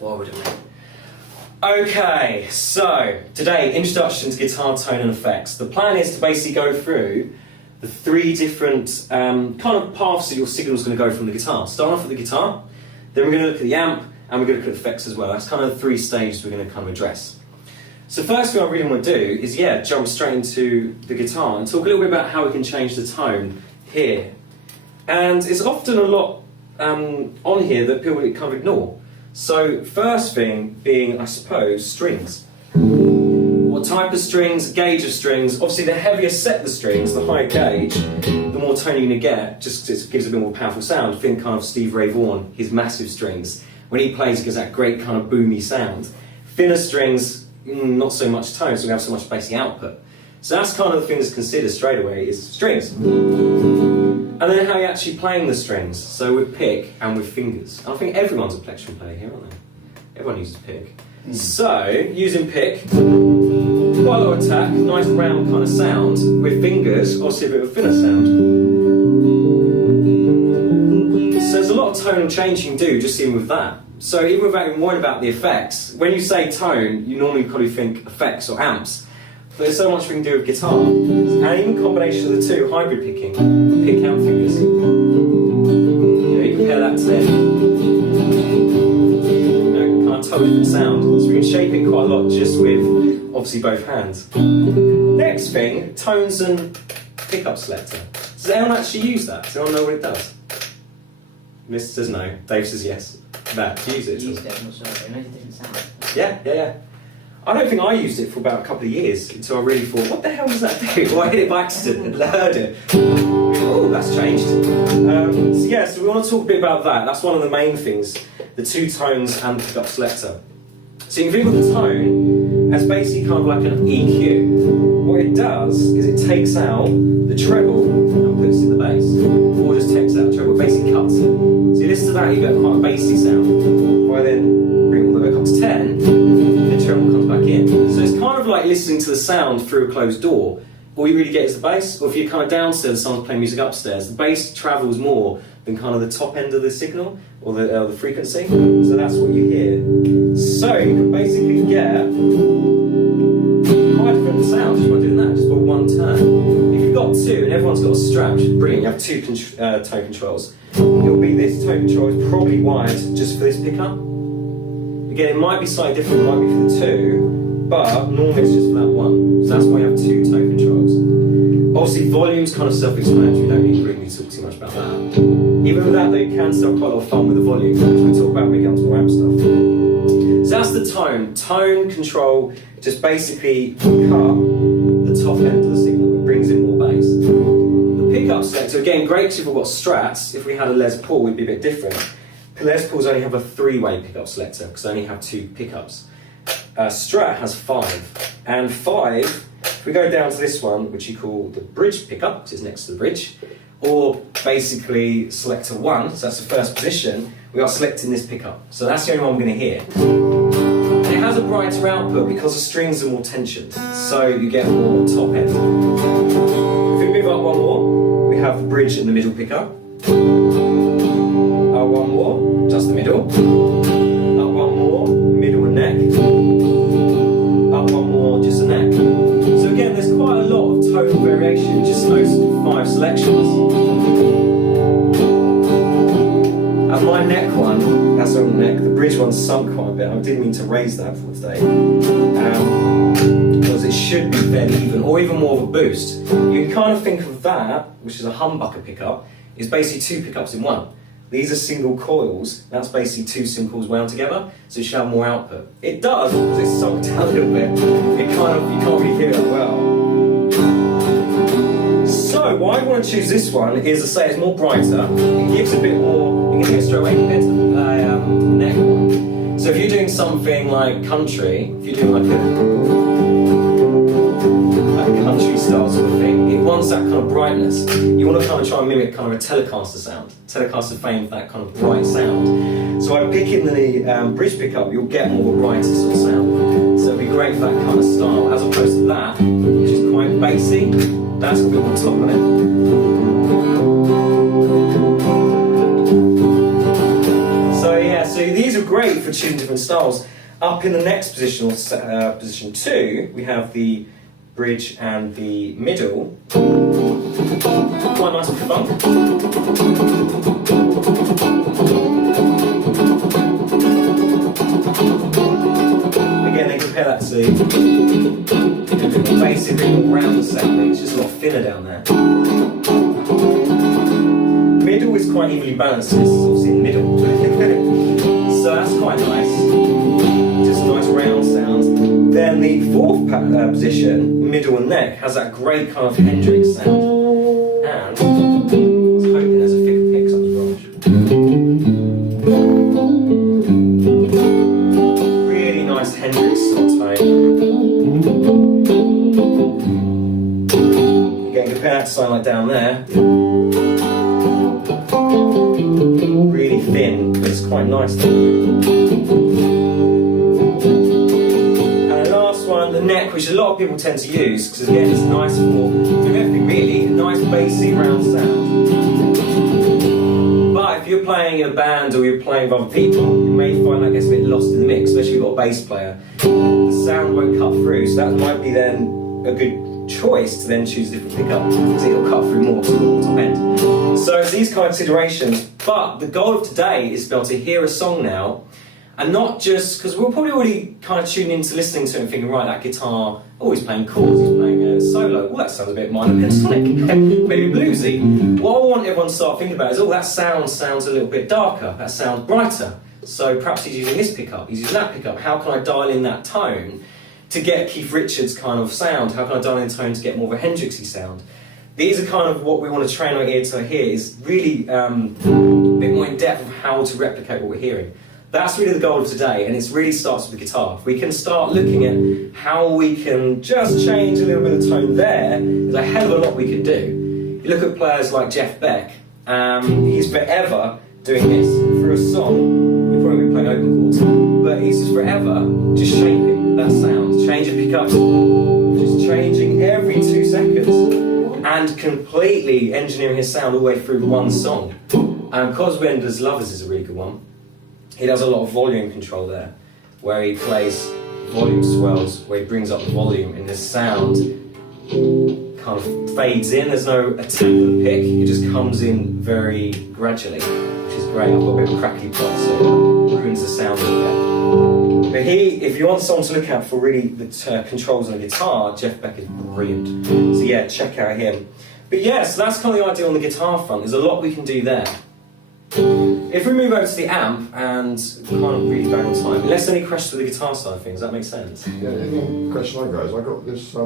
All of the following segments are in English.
What would it mean? Okay, so today, introduction to guitar tone and effects. The plan is to basically go through the three different kind of paths that your signal is going to go from the guitar. Start off with the guitar, then we're going to look at the amp, and we're going to look at effects as well. That's kind of the three stages we're going to kind of address. So first thing I really want to do is, jump straight into the guitar and talk a little bit about how we can change the tone here. And it's often a lot on here that people kind of ignore. So first thing being, I suppose, strings. What type of strings, gauge of strings. Obviously the heavier set the strings, the higher gauge, the more tone you're going to get, just it gives a bit more powerful sound. Think kind of Steve Ray Vaughan, his massive strings. When he plays, it gives that great kind of boomy sound. Thinner strings, not so much tone, so we have so much basic output. So that's kind of the thing that's considered straight away is strings. And then how you're actually playing the strings, so with pick and with fingers. And I think everyone's a plectrum player here, aren't they? Everyone uses pick. So, using pick, quite a low attack, nice round kind of sound. With fingers, obviously a bit of a thinner sound. So there's a lot of tonal change you can do just even with that. So even without even worrying about the effects, when you say tone, you normally probably think effects or amps. But there's so much we can do with guitar. And even combination of the two, hybrid picking, pick and fingers. You compare that to them. Kind of totally different sound. So we can shape it quite a lot just with obviously both hands. Next thing, tones and pickup selector. Does anyone actually use that? Does anyone know what it does? Mr. says no, Dave says yes. Matt, do you use it? Used it, I'm not sure. It makes a different sound. Yeah. I don't think I used it for about a couple of years until I really thought, what the hell does that do? Well, I hit it by accident and heard it. Oh, that's changed. So we want to talk a bit about that. That's one of the main things, the two tones and the pickup selector. So you can think of the tone as basically kind of like an EQ. What it does is it takes out the treble and puts it in the bass. Or just takes out the treble, basically cuts it. So you listen to that, you get quite a bassy sound. Why then bring it all the way up to 10, the treble comes back in. So it's kind of like listening to the sound through a closed door. All you really get is the bass, or if you're kind of downstairs and someone's playing music upstairs, the bass travels more than kind of the top end of the signal, or the frequency. So that's what you hear. So you can basically get quite different sounds just by doing that, just by one turn. If you've got two, and everyone's got a strap, which is brilliant, you have two tone controls. It'll be this tone control is probably wired just for this pickup. Again, it might be slightly different, it might be for the two, but normally it's just for that one. So that's why you have two tone controls. Obviously, volume's kind of self-explanatory, we don't need really to talk too much about that. Even with that, though, you can still have quite a lot of fun with the volume, which we talk about when we get onto more amp stuff. So that's the tone. Tone control just basically cut the top end of the signal, it brings in more bass. The pickup selector, again, great because if we've got strats, if we had a Les Paul, we'd be a bit different. Les Pauls only have a three-way pickup selector because they only have two pickups. Strat has 5, and 5, if we go down to this one, which you call the bridge pickup, which is next to the bridge, or basically selector 1, so that's the first position, we are selecting this pickup. So that's the only one we're going to hear. And it has a brighter output because the strings are more tensioned, so you get more top end. If we move up one more, we have the bridge and the middle pickup. One more, just the middle. One more, middle and neck. One more, just the neck. So again, there's quite a lot of tonal variation just in those 5 selections. And my neck one, that's on the neck, the bridge one's sunk quite a bit. I didn't mean to raise that for today. Because it should be fairly even, or even more of a boost. You can kind of think of that, which is a humbucker pickup, is basically 2 pickups in one. These are single coils, that's basically 2 single coils wound together, so you should have more output. It does, because it's sunk down a little bit. You can't really hear it well. So, why I want to choose this one is to say it's more brighter, it gives a bit more, you can hear it straight away compared to the neck one. So if you're doing something like country, if you're doing like a country style sort of thing, it wants that kind of brightness. You want to kind of try and mimic kind of a Telecaster sound. Telecaster fame for that kind of bright sound. So by picking the bridge pickup, you'll get more of a brighter sort of sound. So it'll be great for that kind of style, as opposed to that, which is quite bassy. That's a bit more top on it. So yeah, so these are great for tuning different styles. Up in the next position, or position 2, we have the bridge and the middle. Quite nice for funk. Again, they compare that to a bit more basic, a bit more round sounding. It's just a lot thinner down there. Middle is quite evenly balanced. It's obviously in the middle, so that's quite nice. Just a nice round sound. Then the 4th position, middle and neck, has that great kind of Hendrix sound. And I was hoping there's a thicker pick on the branch. Really nice Hendrix sort of tone. Again, compare that to something like down there. Really thin, but it's quite nice. The neck, which a lot of people tend to use, because again it's nice for everything really, a nice bassy round sound. But if you're playing in a band or you're playing with other people, you may find that gets a bit lost in the mix, especially if you've got a bass player. The sound won't cut through, so that might be then a good choice to then choose a different pickup, because it'll cut through more to the top end. So it's these kind of considerations, but the goal of today is to be able to hear a song now. And not just, because we're probably already kind of tuning into listening to it and thinking, right, that guitar, oh, he's playing chords, he's playing a solo, well, that sounds a bit minor pentatonic, maybe bluesy. What I want everyone to start thinking about is, oh, that sounds a little bit darker, that sounds brighter. So perhaps he's using this pickup, he's using that pickup. How can I dial in that tone to get Keith Richards' kind of sound? How can I dial in tone to get more of a Hendrixy sound? These are kind of what we want to train our ear to hear, is really a bit more in depth of how to replicate what we're hearing. That's really the goal of today, and it really starts with the guitar. If we can start looking at how we can just change a little bit of tone there, there's a hell of a lot we can do. You look at players like Jeff Beck, he's forever doing this. For a song, you'll probably be playing open chords, but he's just forever just shaping that sound, changing pickups, just changing every 2 seconds, and completely engineering his sound all the way through one song. Cosway does Lovers is a really good one. He does a lot of volume control there, where he plays volume swells, where he brings up the volume and the sound kind of fades in. There's no attack of the pick, it just comes in very gradually, which is great. I've got a bit of a crackly pot, so it ruins the sound a little bit. But if you want someone to look at for really the controls on a guitar, Jeff Beck is brilliant. So yeah, check out him. But yeah, so that's kind of the idea on the guitar front. There's a lot we can do there. If we move over to the amp and kind of really bang on time, unless any questions with the guitar side of things, does that make sense? Yeah, the only question I got is I got this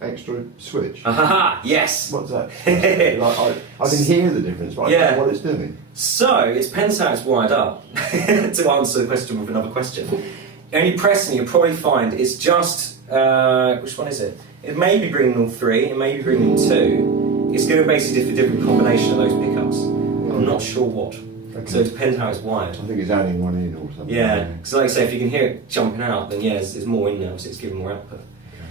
extra switch. Aha, yes! What's that? I can hear the difference, but I don't know what it's doing. So, it depends how it's wired up, to answer the question with another question. Only pressing, you'll probably find it's just, which one is it? It may be bringing all 3, it may be bringing 2. It's going to basically do a different combination of those pickups. I'm not sure what. Okay. So it depends how it's wired. I think it's adding one in or something. Yeah, because like I say, if you can hear it jumping out, then yeah, there's more in there, so it's giving more output. Okay.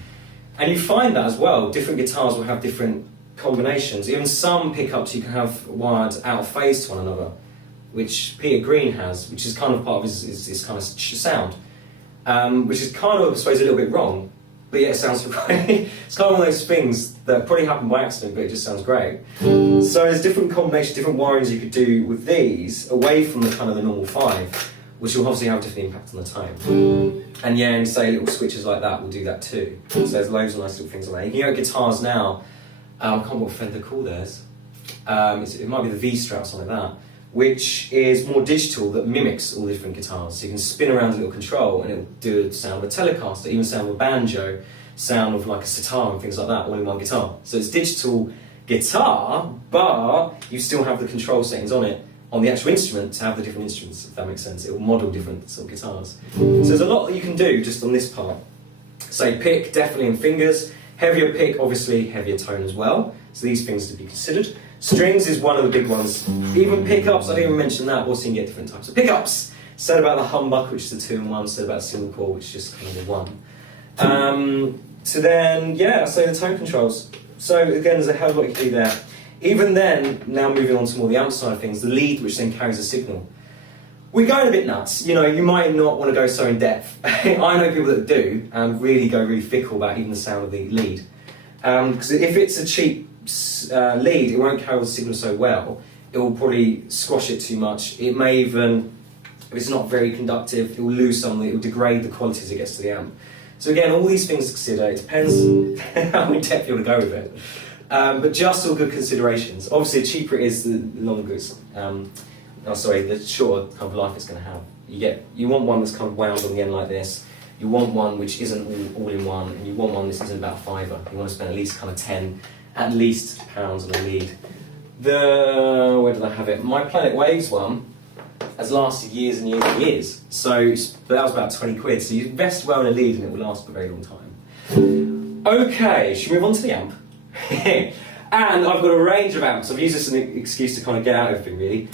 And you find that as well, different guitars will have different combinations. Even some pickups you can have wired out of phase to one another, which Peter Green has, which is kind of part of his kind of sound, which is kind of, I suppose, a little bit wrong. But yeah, it sounds right. It's kind of one of those things that probably happened by accident, but it just sounds great. So there's different combinations, different wirings you could do with these, away from the kind of the normal 5, which will obviously have a different impact on the tone. And yeah, and say little switches like that will do that too. So there's loads of nice little things like that. You can hear guitars now, I can't remember what Fender call theirs. It might be the V-Strat or something like that, which is more digital, that mimics all the different guitars. So you can spin around a little control and it'll do the sound of a Telecaster, even sound of a banjo, sound of like a sitar and things like that, all in one guitar. So it's digital guitar, but you still have the control settings on it, on the actual instrument, to have the different instruments, if that makes sense. It will model different sort of guitars. So there's a lot that you can do just on this part. So pick, definitely in fingers. Heavier pick, obviously heavier tone as well. So these things to be considered. Strings is one of the big ones. Even pickups, I didn't even mention that, also you can get different types of pickups. Said about the humbucker, which is the 2-in-1, said about the single core, which is just kind of the 1. So then, yeah, so the tone controls. So again, there's a hell of a lot you can do there. Even then, now moving on to more the amp side of things, the lead, which then carries the signal. we're going a bit nuts. You know, you might not want to go so in depth. I know people that do and really go really fickle about even the sound of the lead. Because if it's a cheap lead, it won't carry the signal so well. It will probably squash it too much. It may even, if it's not very conductive, it will lose something. It will degrade the quality as it gets to the amp. So again, all these things to consider. It depends how in depth you want to go with it. But just all good considerations. Obviously, the cheaper it is, the longer it's, the shorter kind of life it's going to have. You want one that's kind of wound on the end like this. You want one which isn't all in one, and you want one that isn't about £5. You want to spend at least kind of £10 on a lead. Where did I have it? My Planet Waves one has lasted years and years and years. So that was about 20 quid. So you invest well in a lead and it will last for a very long time. Okay, should we move on to the amp? And I've got a range of amps. I've used this as an excuse to kind of get out of everything really.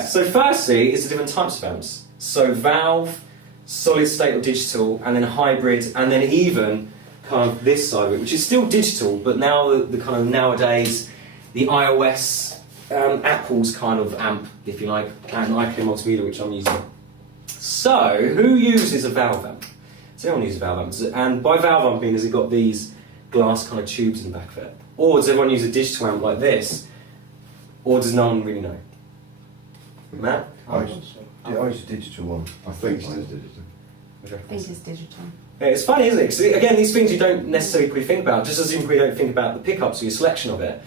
So firstly, it's the different types of amps. So valve, solid state or digital, and then hybrid, and then even kind of this side of it, which is still digital, but now the kind of nowadays, the iOS, Apple's kind of amp, if you like, and IK Multimedia, which I'm using. So, who uses a valve amp? Does anyone use a valve amp? And by valve amp, I mean, has it got these glass kind of tubes in the back of it? Or does everyone use a digital amp like this? Or does no one really know? Matt? I use a digital one. I think mine's digital. I think it's digital. Yeah, it's funny, isn't it? Because again, these things you don't necessarily probably think about, just as you probably don't think about the pickups or your selection of it.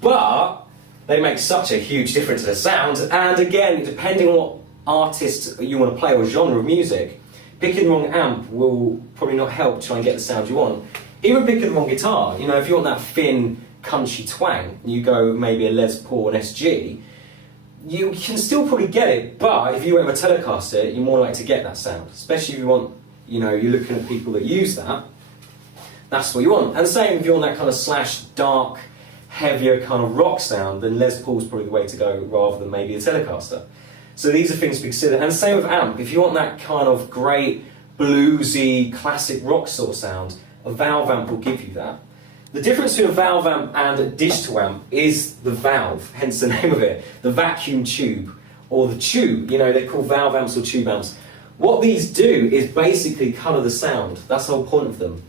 But they make such a huge difference to the sound. And again, depending on what artist you want to play or genre of music, picking the wrong amp will probably not help try and get the sound you want. Even picking the wrong guitar, you know, if you want that thin, country twang, you go maybe a Les Paul, an SG, you can still probably get it, but if you went with a Telecaster, you're more likely to get that sound. Especially if you want, you know, you're looking at people that use that, that's what you want. And the same if you want that kind of slash dark, heavier kind of rock sound, then Les Paul's probably the way to go rather than maybe a Telecaster. So these are things to consider. And the same with amp. If you want that kind of great, bluesy, classic rock sort of sound, a valve amp will give you that. The difference between a valve amp and a digital amp is the valve, hence the name of it, the vacuum tube, or the tube. You know, they're called valve amps or tube amps. What these do is basically colour the sound. That's the whole point of them.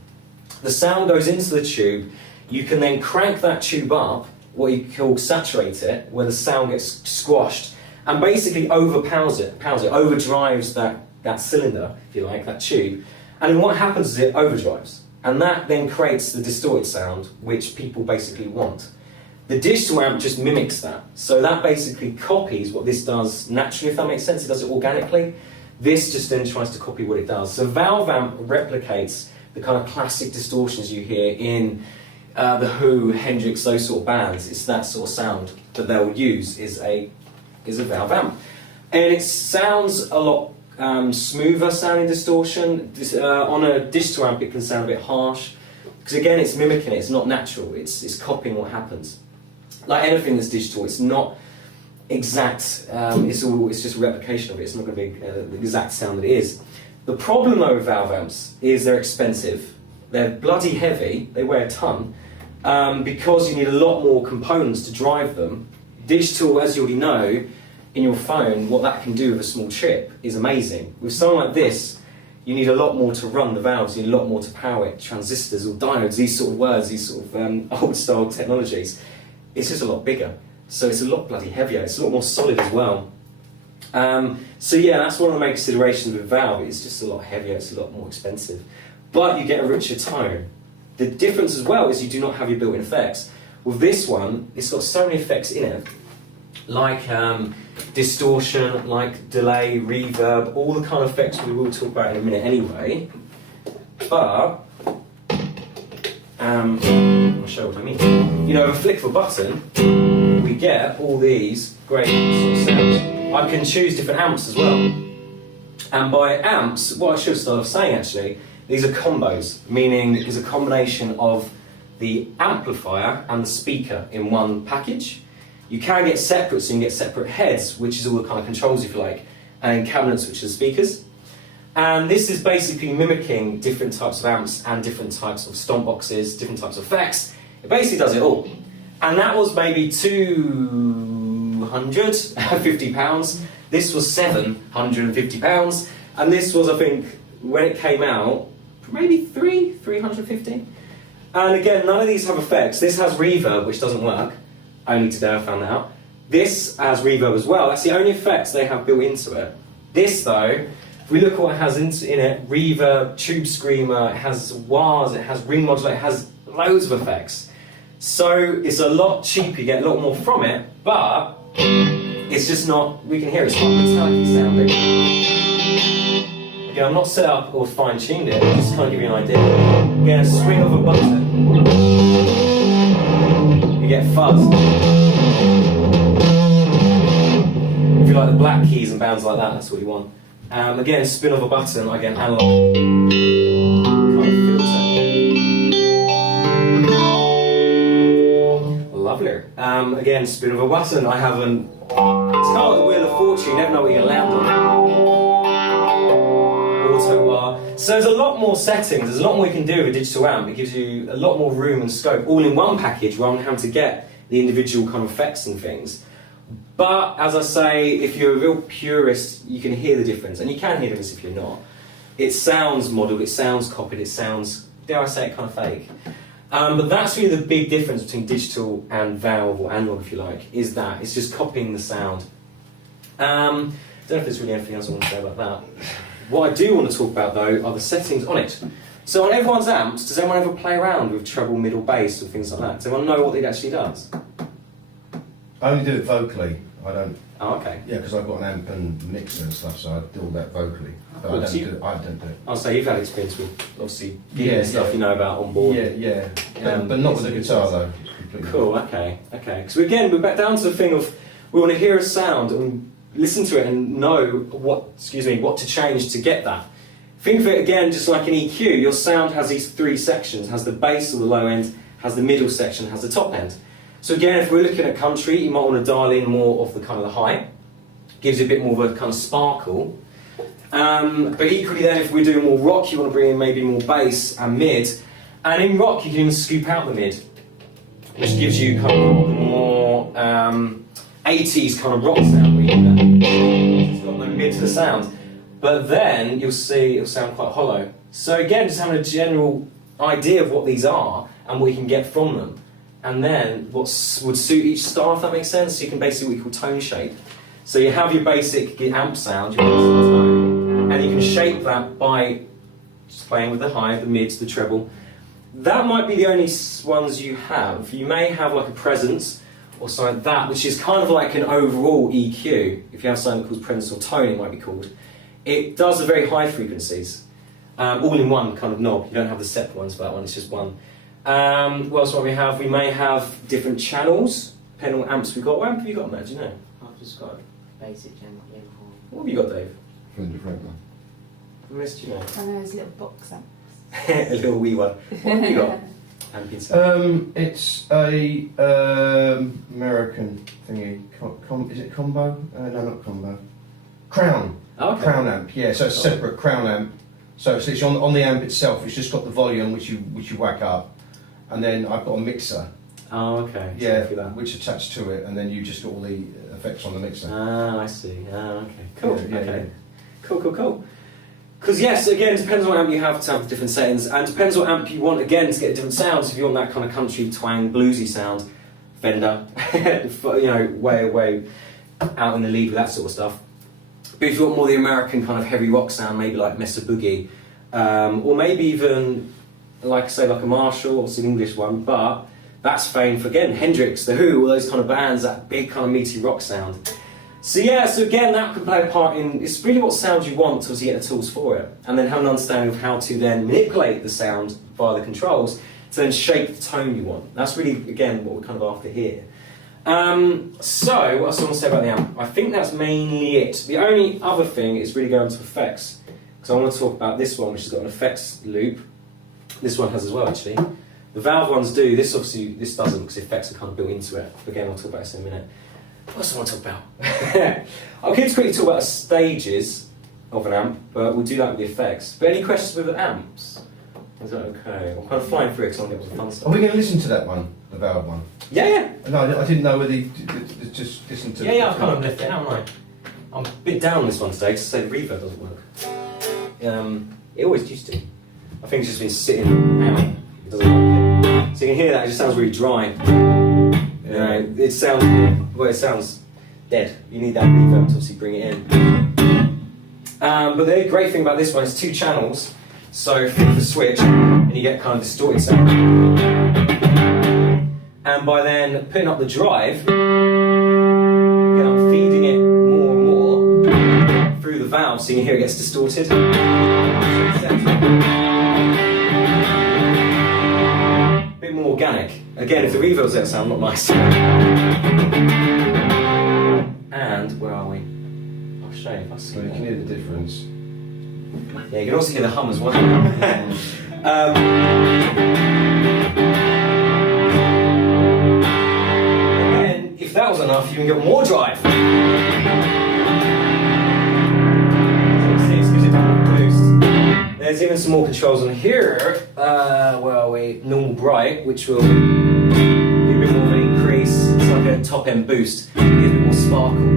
The sound goes into the tube. You can then crank that tube up, what you call saturate it, where the sound gets squashed, and basically overpowers it, overdrives that cylinder, if you like, that tube. And then what happens is it overdrives. And that then creates the distorted sound, which people basically want. The digital amp just mimics that. So that basically copies what this does naturally, if that makes sense. It does it organically. This just then tries to copy what it does. So valve amp replicates the kind of classic distortions you hear in The Who, Hendrix, those sort of bands. It's that sort of sound that they'll use is a valve amp. And it sounds a lot smoother sounding distortion. On a digital amp it can sound a bit harsh, because again it's mimicking it, it's not natural, it's copying what happens. Like anything that's digital, it's not exact, it's just a replication of it, it's not going to be the exact sound that it is. The problem though with valve amps is they're expensive, they're bloody heavy, they weigh a ton, because you need a lot more components to drive them. Digital, as you already know, in your phone, what that can do with a small chip is amazing. With something like this, you need a lot more to run the valves, you need a lot more to power it, transistors or diodes, these sort of words, these sort of old style technologies. It's just a lot bigger. So it's a lot bloody heavier, it's a lot more solid as well. So yeah, that's one of the main considerations with valve, it's just a lot heavier, it's a lot more expensive. But you get a richer tone. The difference as well is you do not have your built-in effects. With this one, it's got so many effects in it, like distortion, like delay, reverb, all the kind of effects we will talk about in a minute anyway. But I'll show what I mean. You know, with a flick of a button, we get all these great sort of sounds. I can choose different amps as well. And by amps, what I should start off saying actually, these are combos, meaning it's a combination of the amplifier and the speaker in one package. You can get separate, so you can get separate heads, which is all the kind of controls if you like, and cabinets, which are speakers. And this is basically mimicking different types of amps and different types of stomp boxes, different types of effects. It basically does it all. And that was maybe £250. This was £750, and this was, I think, when it came out, maybe 350. And again, none of these have effects. This has reverb, which doesn't work. Only today I found that out. This has reverb as well. That's the only effects they have built into it. This though, if we look at what it has in it, reverb, tube screamer, it has wahs, it has ring modulator, it has loads of effects. So it's a lot cheaper, you get a lot more from it, but it's just not, we can hear it's not metallic sounding. Again, I'm not set up or fine-tuned it, I'm just kind of give you an idea. Again, a swing of a button, you get fuzz. If you like the black keys and bands like that, that's what you want. Again, spin of a button, again, analog. Kind of filter. Lovely. Again, spin of a button, I haven't... It's kind of like the Wheel of Fortune, you never know what you're going to land on. Auto bar. So there's a lot more settings, there's a lot more you can do with a digital amp. It gives you a lot more room and scope, all in one package, rather than having to get the individual kind of effects and things. But, as I say, if you're a real purist, you can hear the difference, and you can hear the difference if you're not. It sounds modelled, it sounds copied, it sounds, dare I say it, kind of fake. But that's really the big difference between digital and valve, or analog if you like, is that it's just copying the sound. I don't know if there's really anything else I want to say about that. What I do want to talk about, though, are the settings on it. So on everyone's amps, does anyone ever play around with treble, middle, bass, or things like that? Does anyone know what it actually does? I only do it vocally. I don't. Oh, okay. Yeah, because I've got an amp and mixer and stuff, so I do all that vocally. But Well, I don't so you- do it. I don't do it. I'll say you've had experience with, obviously, gigging Yeah, and stuff yeah. you know about on board. Yeah. But not with the guitar though. Completely. Cool, okay. Because again, we're back down to the thing of, we want to hear a sound and listen to it and know what to change to get that. Think of it again just like an EQ. Your sound has these three sections, has the bass or the low end, has the middle section, has the top end. So again, if we're looking at country, you might want to dial in more of the kind of the high. Gives you a bit more of a kind of sparkle. But equally then, if we're doing more rock, you want to bring in maybe more bass and mid. And in rock, you can even scoop out the mid, which gives you kind of more 80s kind of rock sound. Where it's got no mid to the sound. But then you'll see it'll sound quite hollow. So again, just having a general idea of what these are and what you can get from them. And then what would suit each style, if that makes sense. So you can basically what you call tone shape. So you have your basic amp sound, your basic tone, and you can shape that by just playing with the high, the mids, the treble. That might be the only ones you have. You may have like a presence or something like that, which is kind of like an overall EQ. If you have something called presence or tone, it might be called. It does the very high frequencies, all in one kind of knob. You don't have the separate ones for that one, it's just one. What else might we have? We may have different channels, depending on what amps we've got. What amp have you got, Matt? Do you know? I've just got a basic channel level. What have you got, Dave? Fender Franklin. I missed you know. I know there's a little box amp. A little wee one. What have you got? Amp It's a American thingy. Is it combo? No, not combo. Crown. Oh, okay. Crown amp. Yeah, so it's a separate crown amp. So it's on the amp itself. It's just got the volume which you whack up, and then I've got a mixer. Oh, okay. So Yeah, for that. which attached to it, and then you just got all the effects on the mixer. Ah, I see. Ah, okay. Cool. Yeah, okay. Cool. Because yes, again, depends on what amp you have to have different settings, and depends what amp you want again to get different sounds. If you want that kind of country twang bluesy sound, Fender, way out in the lead with that sort of stuff. But if you want more the American kind of heavy rock sound, maybe like Mesa Boogie, or maybe even like say like a Marshall or an English one, but that's famed for again Hendrix, The Who, all those kind of bands, that big kind of meaty rock sound. So again, that can play a part in, it's really what sound you want to obviously get the tools for it, and then have an understanding of how to then manipulate the sound via the controls to then shape the tone you want. That's really, again, what we're kind of after here. So, what else do I want to say about the amp? I think that's mainly it. The only other thing is really going to effects, because I want to talk about this one, which has got an effects loop. This one has as well, actually. The valve ones do, this doesn't, because the effects are kind of built into it. Again, I'll talk about this in a minute. What else do I want to talk about? I'll keep quickly talk about the stages of an amp, but we'll do that with the effects. But any questions with the amps? Is that okay? I'm kind of flying through it because I want to get all the fun stuff. Are we going to listen to that one, the valve one? Yeah. No, I didn't know whether you just listen to. Yeah, I've kind of left it, haven't I? I'm a bit down on this one today to say the reverb doesn't work. It always used to. I think it's just been sitting out. It doesn't like it. So you can hear that, it just sounds really dry. You know, it sounds dead. You need that reverb to obviously bring it in. But the great thing about this one is 2 channels. So flip the switch and you get kind of distorted sound. And by then putting up the drive, again I'm feeding it more and more through the valve so you can hear it gets distorted. A bit more organic. Again, if the reverb's there, it sounds not nice. And where are we? I'll show you if I So you can hear the difference. Yeah, you can also hear the hum as well. And if that was enough, you can get more drive. So you see, it gives it a boost. There's even some more controls on here. Where are we? Normal bright, which will give a bit more of an increase. It's like a top end boost. Give a bit more sparkle.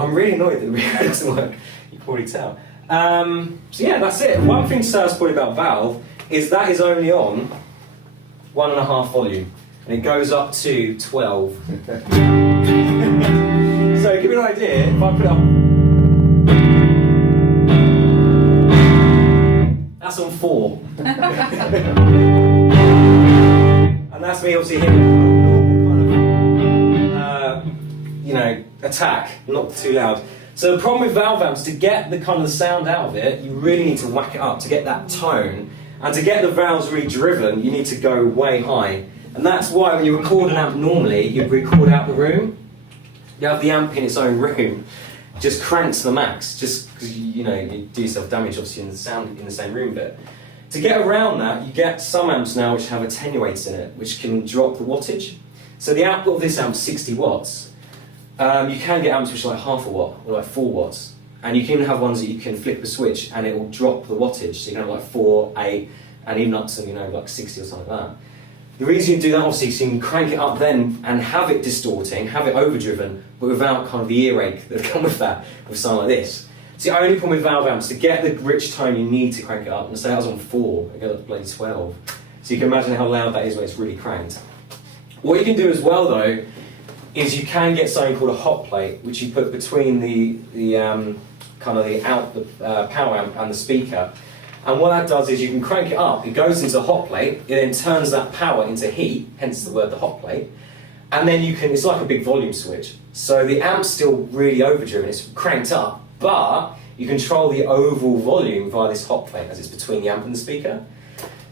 I'm really annoyed that the reverb doesn't work. You can probably tell. So yeah, that's it. One thing to say probably about Valve is that is only on 1.5 volume, and it goes up to 12. So give you an idea, if I put it up, that's on 4. And that's me obviously hitting a normal kind of, you know, attack, not too loud. So the problem with valve amps, to get the kind of the sound out of it, you really need to whack it up to get that tone. And to get the valves really driven, you need to go way high. And that's why when you record an amp normally, you record out the room. You have the amp in its own room, just crank to the max, just because you know you do yourself damage obviously in the sound in the same room bit. To get around that, you get some amps now which have attenuators in it, which can drop the wattage. So the output of this amp is 60 watts. You can get amps which are like half a watt, or like 4 watts. And you can have ones that you can flip a switch and it will drop the wattage. So you can have like 4, 8, and even up to, you know, like 60 or something like that. The reason you do that obviously is so you can crank it up then and have it distorting, have it overdriven, but without kind of the earache that come with that, with something like this. It's the only problem with valve amps, to get the rich tone you need to crank it up. And say I was on 4, it goes up to bloody 12. So you can imagine how loud that is when it's really cranked. What you can do as well though, is you can get something called a hot plate, which you put between the kind of the power amp and the speaker. And what that does is you can crank it up, it goes into the hot plate, it then turns that power into heat, hence the word the hot plate, and then you can, it's like a big volume switch. So the amp's still really overdriven, it's cranked up, but you control the overall volume via this hot plate as it's between the amp and the speaker.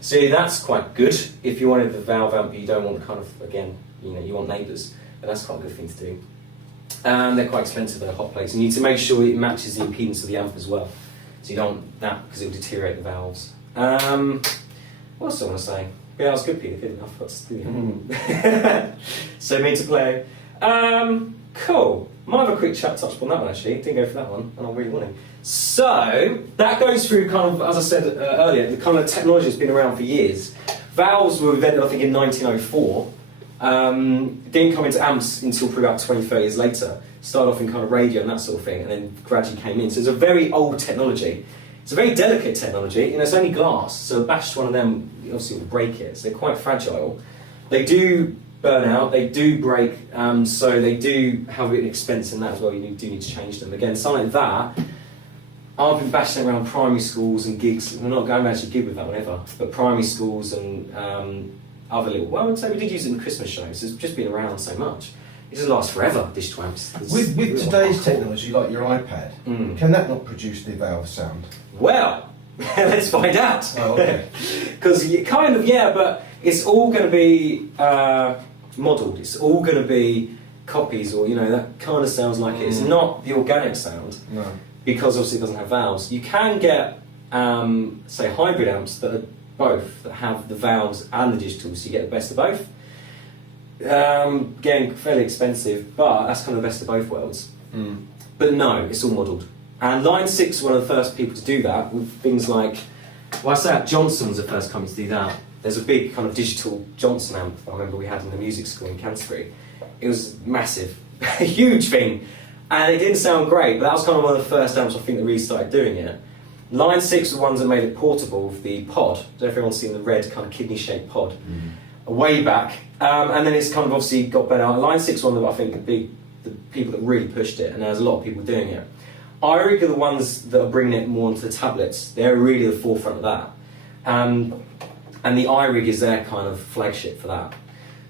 So that's quite good if you wanted the valve amp, but you don't want kind of, again, you know, you want neighbours. But that's quite a good thing to do. They're quite expensive, they're hot plates. You need to make sure it matches the impedance of the amp as well. So you don't want that because it will deteriorate the valves. What else do I want to say? Yeah, that was good, Peter. Good enough. That's good. So me to play. Cool. Might have a quick chat touch on that one actually. Didn't go for that one, and I'm really wanting. So that goes through kind of, as I said earlier, the kind of technology that's been around for years. Valves were invented, I think, in 1904. Didn't come into amps until probably about 20, 30 years later. Started off in kind of radio and that sort of thing, and then gradually came in. So it's a very old technology. It's a very delicate technology. You know, it's only glass, so a bash to one of them obviously will break it. So they're quite fragile. They do burn out, they do break, so they do have a bit of expense in that as well. You do need to change them. Again, something like that, I've been bashing around primary schools and gigs. We're not going to actually gig with that one ever, but primary schools and other little, well, I would say we did use it in Christmas shows. It's just been around so much. It just lasts forever, digital amps. With today's technology, like your iPad, can that not produce the valve sound? Well, let's find out. Oh, okay. Because kind of, yeah, but it's all going to be modelled. It's all going to be copies, or, you know, that kind of sounds like it. It's not the organic sound, No. because obviously it doesn't have valves. You can get, say, hybrid amps that are both, that have the valves and the digital, so you get the best of both. Getting fairly expensive, but that's kind of the best of both worlds. But no, it's all modelled. And Line 6 were one of the first people to do that, with things like, well, I say that Johnson was the first company to do that. There's a big kind of digital Johnson amp I remember we had in the music school in Canterbury. It was massive, a huge thing. And it didn't sound great, but that was kind of one of the first amps I think that really started doing it. Line 6 were the ones that made it portable with the pod. I don't know if everyone's seen the red kind of kidney-shaped pod. Way back. And then it's kind of obviously got better. Line 6 one that I think the people that really pushed it, and there's a lot of people doing it. iRig are the ones that are bringing it more onto the tablets. They're really the forefront of that. And the iRig is their kind of flagship for that.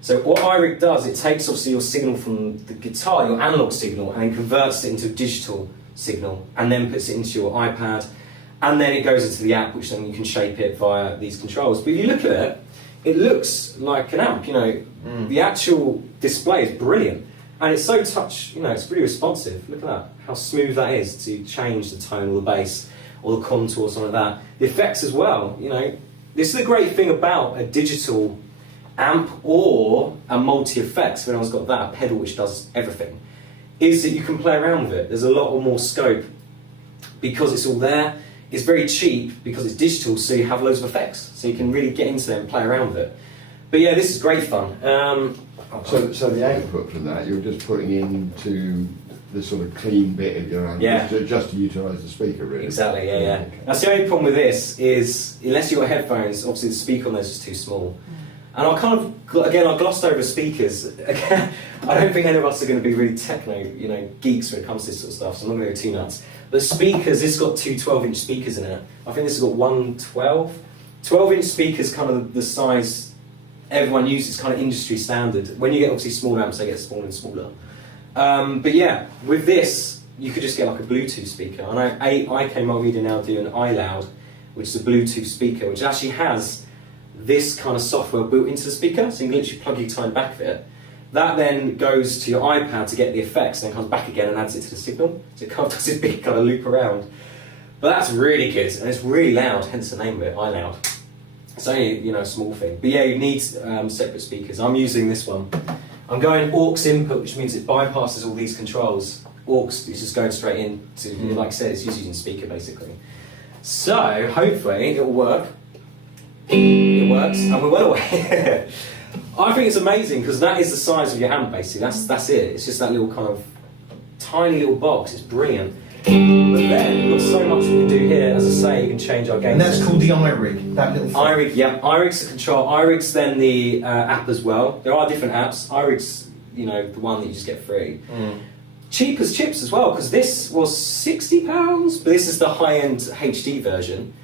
So what iRig does, it takes obviously your signal from the guitar, your analog signal, and then converts it into a digital signal, and then puts it into your iPad, and then it goes into the app, which then you can shape it via these controls. But if you look at it, it looks like an amp, you know. The actual display is brilliant, and it's so touch, you know, it's really responsive. Look at that, how smooth that is to change the tone or the bass or the contour or something like that. The effects as well, you know. This is the great thing about a digital amp or a multi-effects, if anyone's got that, a pedal which does everything, is that you can play around with it. There's a lot more scope because it's all there. It's very cheap because it's digital, so you have loads of effects. So you can really get into there and play around with it. But yeah, this is great fun. So the output from that, you're just putting into the sort of clean bit of your amp, Yeah. just to utilise the speaker, really. Exactly, yeah. Okay. That's the only problem with this is, unless you've got headphones, obviously the speaker on there is just too small. And I kind of, again, I glossed over speakers. Again, I don't think any of us are going to be really techno, you know, geeks when it comes to this sort of stuff, so I'm not going to go too nuts. But speakers, this has got two 12-inch speakers in it. I think this has got one 12. 12-inch speakers, kind of the size everyone uses, kind of industry standard. When you get obviously small amps, they get smaller and smaller. But yeah, with this, you could just get like a Bluetooth speaker. And IK Multimedia now do an iLoud, which is a Bluetooth speaker, which actually has this kind of software built into the speaker, so you can literally plug your guitar in the back of it. That then goes to your iPad to get the effects, and then comes back again and adds it to the signal. So it kind of does this big kind of loop around. But that's really good, and it's really loud, hence the name of it, iLoud. It's only, you know, a small thing. But yeah, you need separate speakers. I'm using this one. I'm going aux input, which means it bypasses all these controls. Aux is just going straight into, like I said, it's just using speaker basically. So hopefully it'll work. It works, and we're well away. I think it's amazing because that is the size of your amp basically. That's it. It's just that little kind of tiny little box. It's brilliant. But then we've got so much we can do here. As I say, you can change our gain. And that's called the iRig, that little thing. iRig, yeah. iRig's the control. iRig's then the app as well. There are different apps. iRig's, you know, the one that you just get free. Cheap as chips as well, because this was £60, but this is the high-end HD version.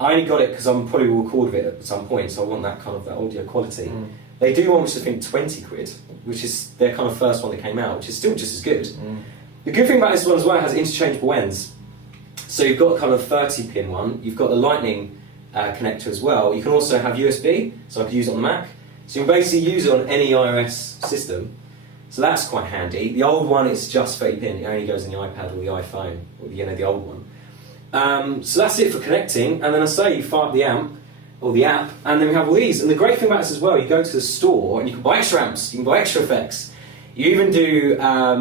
I only got it because I'm probably will record with it at some point, so I want that kind of that audio quality. They do one which I think 20 quid, which is their kind of first one that came out, which is still just as good. The good thing about this one as well, it has interchangeable ends. So you've got kind of 30-pin one, you've got the lightning connector as well. You can also have USB, so I could use it on the Mac. So you can basically use it on any iOS system. So that's quite handy. The old one is just 30-pin, it only goes on the iPad or the iPhone, or the old one. So that's it for connecting, and then I say you fire up the amp, or the app, and then we have all these. And the great thing about this as well, you go to the store and you can buy extra amps, you can buy extra effects. You even do, what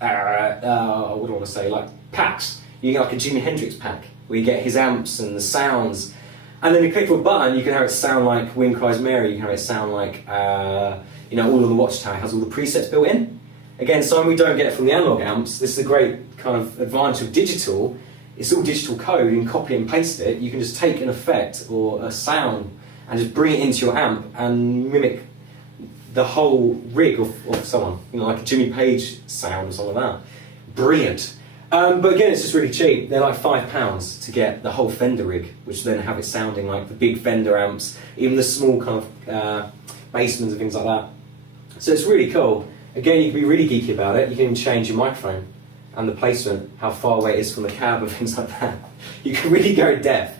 do I want to say, like packs. You get like a Jimi Hendrix pack, where you get his amps and the sounds, and then you click a button, you can have it sound like Wind Cries Mary, you can have it sound like, you know, All on the Watchtower has all the presets built in. Again, something we don't get from the analog amps. This is a great kind of advantage of digital. It's all digital code, you can copy and paste it. You can just take an effect or a sound and just bring it into your amp and mimic the whole rig of someone, you know, like a Jimmy Page sound or something like that. Brilliant. But again, it's just really cheap. They're like £5 to get the whole Fender rig, which then have it sounding like the big Fender amps, even the small kind of Bassmans and things like that. So it's really cool. Again, you can be really geeky about it. You can even change your microphone and the placement, how far away it is from the cab and things like that. You can really go in depth.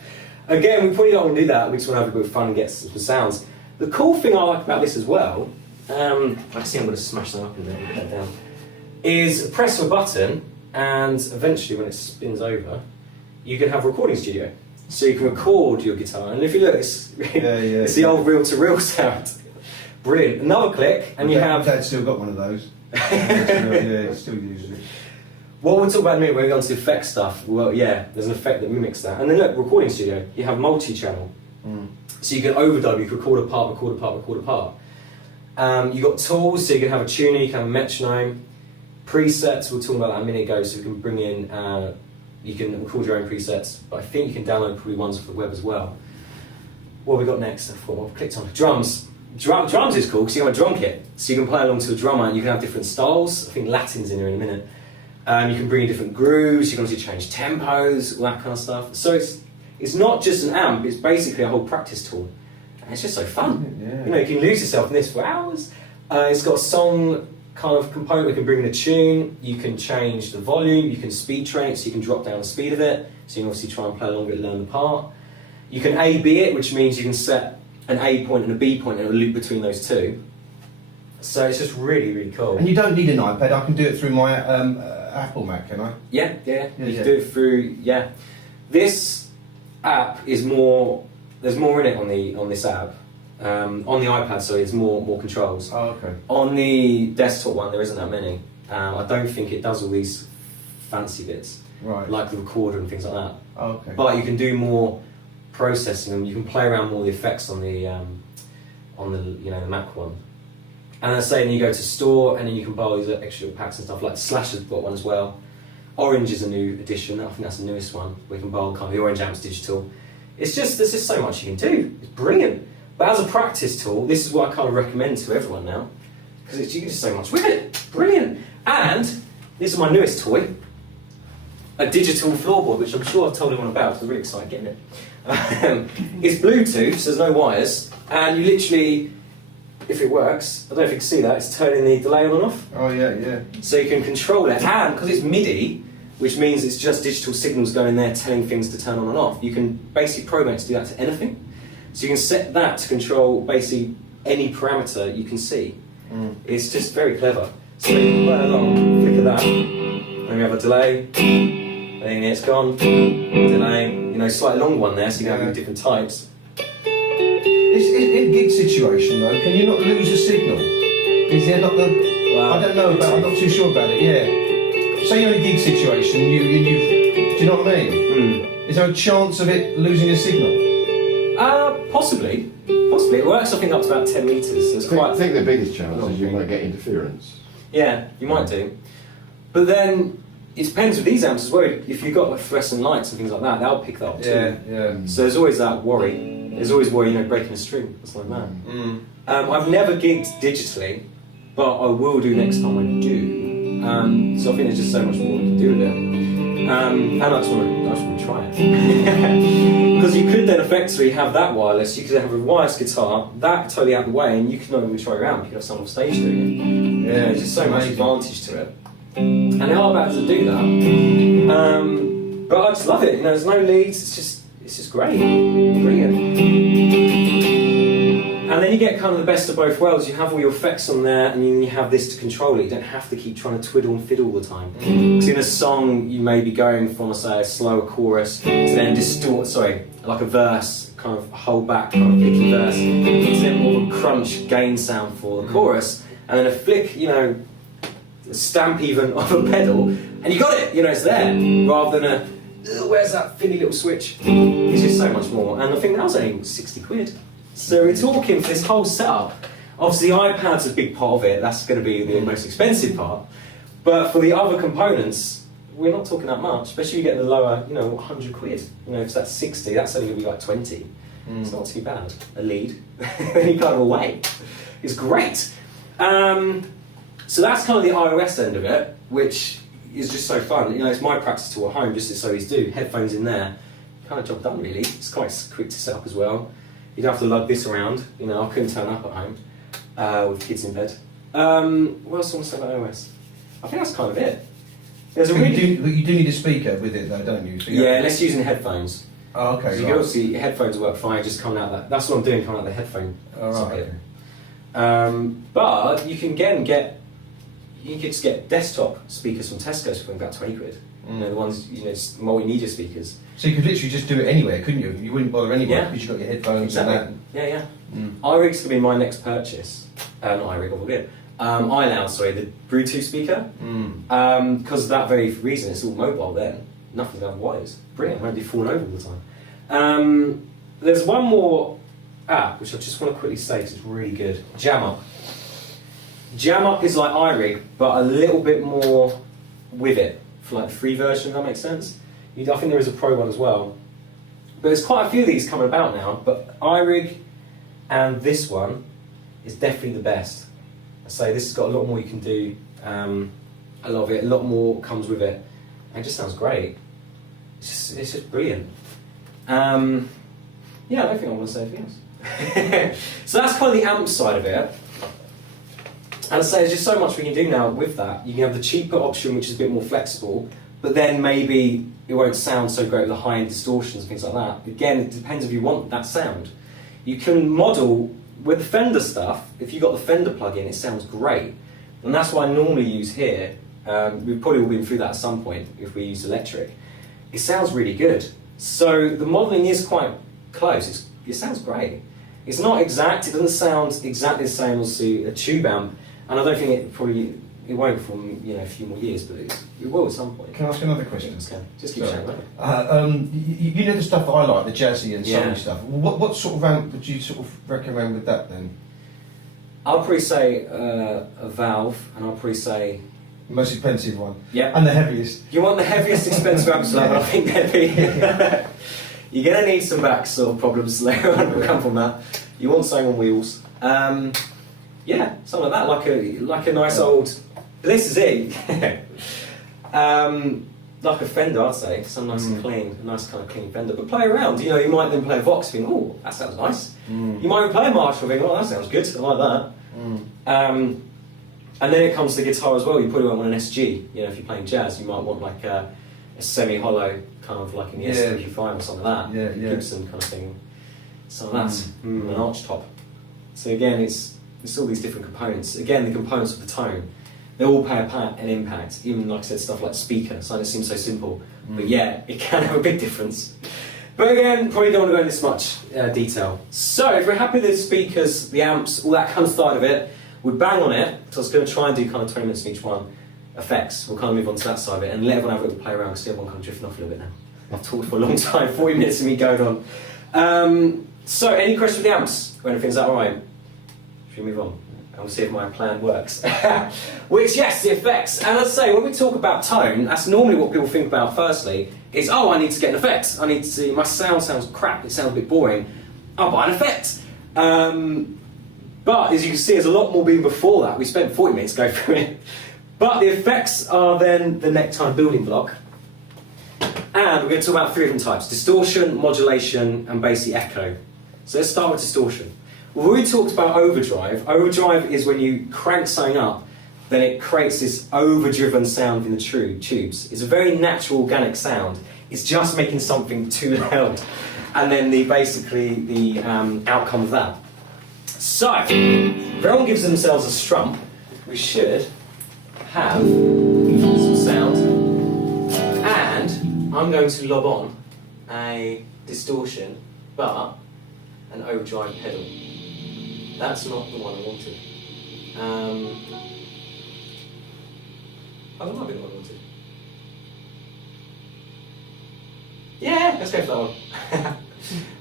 Again, we probably don't want to do that, we just want to have a bit of fun and get some sounds. The cool thing I like about this as well, actually I'm going to smash that up in there and put that down, is press a button and eventually when it spins over, you can have a recording studio. So you can record your guitar, and if you look, it's the old reel-to-reel sound. Brilliant. Another click, and you have... Dad's still got one of those. He still uses it. What we'll talk about in a minute when we go on to the effect stuff, well, yeah, there's an effect that mimics that. And then look, recording studio, you have multi-channel. So you can overdub, you can record a part, record a part, record a part. You've got tools, so you can have a tuner, you can have a metronome. Presets, we were talking about that a minute ago, so we can bring in, you can record your own presets, but I think you can download probably ones for the web as well. What have we got next? I've clicked on drums. Drums is cool because you have a drum kit, so you can play along to a drummer and you can have different styles. I think Latin's in here in a minute. You can bring in different grooves, you can obviously change tempos, all that kind of stuff. So it's not just an amp, it's basically a whole practice tool. And it's just so fun. Yeah. You know, you can lose yourself in this for hours. It's got a song kind of component, we can bring in a tune, you can change the volume, you can speed train it so you can drop down the speed of it, so you can obviously try and play along with it, learn the part. You can A-B it, which means you can set an A point and a B point and a loop between those two. So it's just really, really cool. And you don't need an iPad. I can do it through my Apple Mac, can I? Yeah. Yeah, You yeah. can do it through, This app is more, there's more in it on this app. On the iPad, sorry, there's more controls. Oh, okay. On the desktop one, there isn't that many. I don't think it does all these fancy bits, Right. like the recorder and things like that. Oh, okay. But you can do more processing and you can play around more with the effects on the the Mac one. And I say, then you go to store and then you can buy all these extra packs and stuff. Like Slash has got one as well. Orange is a new edition. I think that's the newest one. We can buy all kind of the Orange amps digital. There's just so much you can do. It's brilliant. But as a practice tool, this is what I kind of recommend to everyone now, because you can do so much with it. Brilliant. And this is my newest toy, a digital floorboard, which I'm sure I've told everyone about, so I'm really excited getting it. It's Bluetooth, so there's no wires, and you literally, if it works, I don't know if you can see that, it's turning the delay on and off. Oh, yeah. So you can control it, and because it's MIDI, which means it's just digital signals going there telling things to turn on and off, you can basically program it to do that to anything. So you can set that to control basically any parameter you can see. It's just very clever. So you can play along, flick at that, then we have a delay, and then it's gone, delay, slightly long one there, so you can have different types. In gig situation though, can you not lose a signal? Is there not the? Well, I don't know about. I'm not too sure about it. Yeah. Say you're in a gig situation, do you know what I mean? Is there a chance of it losing a signal? Possibly. It works, I think, up to about 10 metres. So it's I think the biggest chance is you might get interference. Yeah, you might do. But then it depends with these amps as well. If you've got like fluorescent lights and things like that, they'll pick that up too. Yeah. So there's always that worry. There's always worry, breaking a string or something like that. I've never gigged digitally, but I will do next time I do. So I think there's just so much more we can do with it. And I just want to try it. Because you could then effectively have that wireless, you could have a wireless guitar, that totally out of the way, and you could not even try around, you could have someone off stage doing it. Yeah, There's just so much advantage to it. And they are about to do that. But I just love it, there's no leads, it's just great. Brilliant. And then you get kind of the best of both worlds. You have all your effects on there, and then you have this to control it. You don't have to keep trying to twiddle and fiddle all the time. Because in a song, you may be going from, say, a slower chorus to then like a verse, kind of hold back, kind of picky verse, to then more of a crunch gain sound for the chorus, and then a flick, a stamp even of a pedal, and you got it. It's there, rather than where's that fiddly little switch? It's just so much more. And I think that was only 60 quid. So we're talking for this whole setup. Obviously, the iPad's a big part of it. That's going to be the most expensive part. But for the other components, we're not talking that much. Especially if you get the lower, 100 quid. If that's 60, that's only going to be like 20. It's not too bad. A lead, then you kind of away. It's great. So that's kind of the iOS end of it, which is just so fun. It's my practice tool at home, just as so easy to do. Headphones in there, kind of job done really. It's quite quick to set up as well. You'd have to lug this around. I couldn't turn up at home with kids in bed. What else do I want to say about iOS? I think that's kind of it. There's You do need a speaker with it though, don't you? So unless using headphones. Oh, okay. You can obviously headphones work fine. Just coming out that's what I'm doing, coming out the headphone socket. But you can just get desktop speakers from Tesco's for about 20 quid. The ones multimedia speakers. So you could literally just do it anywhere, couldn't you? You wouldn't bother anywhere because you've got your headphones and that. Yeah. iRig's going to be my next purchase. Not iRig, obviously. iLoud, sorry, the Bluetooth speaker. Because of that very reason, it's all mobile then. Nothing on wires. Brilliant, won't be falling over all the time. There's one more app which I just want to quickly say because it's really good. Jammer. Jam Up is like iRig, but a little bit more with it, for like the free version, if that makes sense. I think there is a pro one as well. But there's quite a few of these coming about now, but iRig and this one is definitely the best. I say this has got a lot more you can do. I love it, a lot more comes with it. And it just sounds great. It's just brilliant. Yeah, I don't think I want to say anything else. So that's kind of the amp side of it. And I say there's just so much we can do now with that. You can have the cheaper option, which is a bit more flexible, but then maybe it won't sound so great with the high-end distortions and things like that. Again, it depends if you want that sound. You can model with the Fender stuff. If you've got the Fender plug-in, it sounds great. And that's what I normally use here. We've probably all been through that at some point if we use electric. It sounds really good. So the modelling is quite close. It sounds great. It's not exact. It doesn't sound exactly the same as a tube amp. And I don't think it won't for a few more years, but it will at some point. Can I ask another question? Just keep saying that. You know the stuff that I like, the jazzy and Yeah. soul stuff. What sort of amp would you sort of recommend with that then? I'll probably say a Valve, and I'll probably say... The most expensive one. Yeah. And the heaviest. You want the heaviest expensive amps to have, I think that'd be... You're going to need some back sort of problems later on to come from that. You want something on wheels. Yeah, something like that, like a nice old... This is it. Like a Fender, I'd say. Some nice and clean, a nice kind of clean Fender. But play around. You might then play a Vox and think, oh, that sounds nice. You might even play a Marshall and think, oh, that sounds good. I like that. And then it comes to the guitar as well. You probably won't want an SG. If you're playing jazz, you might want like a semi-hollow, kind of like in the S35 or something like that. Yeah. Gibson kind of thing. So that's an arch top. So again, it's all these different components. Again, the components of the tone, they all play an impact. Even like I said, stuff like speaker. So it seems so simple, but yeah, it can have a big difference. But again, probably don't want to go into this much detail. So if we're happy with the speakers, the amps, all that kind of side of it, we bang on it. So I was going to try and do kind of 20 minutes in each one. Effects. We'll kind of move on to that side of it and let everyone have a little play around because everyone kind of drifting off a little bit now. I've talked for a long time, 40 minutes of me going on. So any questions with the amps or anything? Is that all right? Should we move on? And we'll see if my plan works. Which, yes, the effects. And as I say, when we talk about tone, that's normally what people think about firstly, is, oh, I need to get an effect. I need to see, my sound sounds crap, it sounds a bit boring. I'll buy an effect. But as you can see, there's a lot more being before that. We spent 40 minutes going through it. But the effects are then the necktie building block. And we're going to talk about 3 different types: distortion, modulation, and basic echo. So let's start with distortion. We've already talked about overdrive. Overdrive is when you crank something up, then it creates this overdriven sound in the tubes. It's a very natural, organic sound. It's just making something too loud. And then the outcome of that. So, if everyone gives themselves a strum, we should have some sound. And I'm going to lob on a distortion, but an overdrive pedal. That's not the one I wanted. Oh, that might be the one I wanted. Yeah, let's go for that one.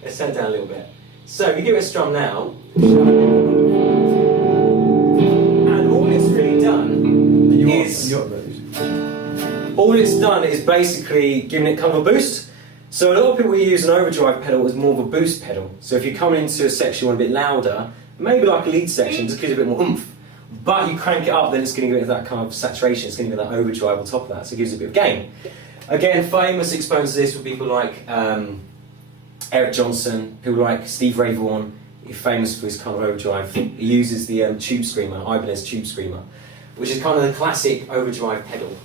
Let's turn it down a little bit. So, if you give it a strum now, and all it's really done is basically giving it kind of a boost. So a lot of people use an overdrive pedal as more of a boost pedal. So if you come into a section one a bit louder, maybe like a lead section, just gives it a bit more oomph. But you crank it up, then it's going to give it that kind of saturation, it's going to give it that overdrive on top of that, so it gives it a bit of gain. Again, famous exponents of this would be people like Eric Johnson, people like Steve Ray Vaughan. He's famous for his kind of overdrive. He uses the Tube Screamer, Ibanez Tube Screamer, which is kind of the classic overdrive pedal.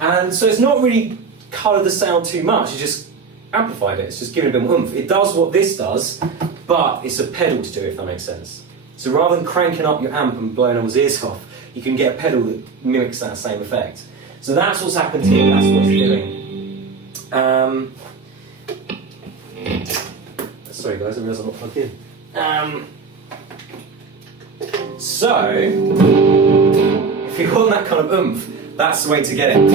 And so it's not really coloured the sound too much, it's just amplified it, it's just giving it a bit more oomph. It does what this does, but it's a pedal to do it, if that makes sense. So rather than cranking up your amp and blowing everyone's ears off, you can get a pedal that mimics that same effect. So that's what's happened here, that's what it's doing. Sorry guys, I realise I'm not plugged in. So, if you want that kind of oomph, that's the way to get it. It's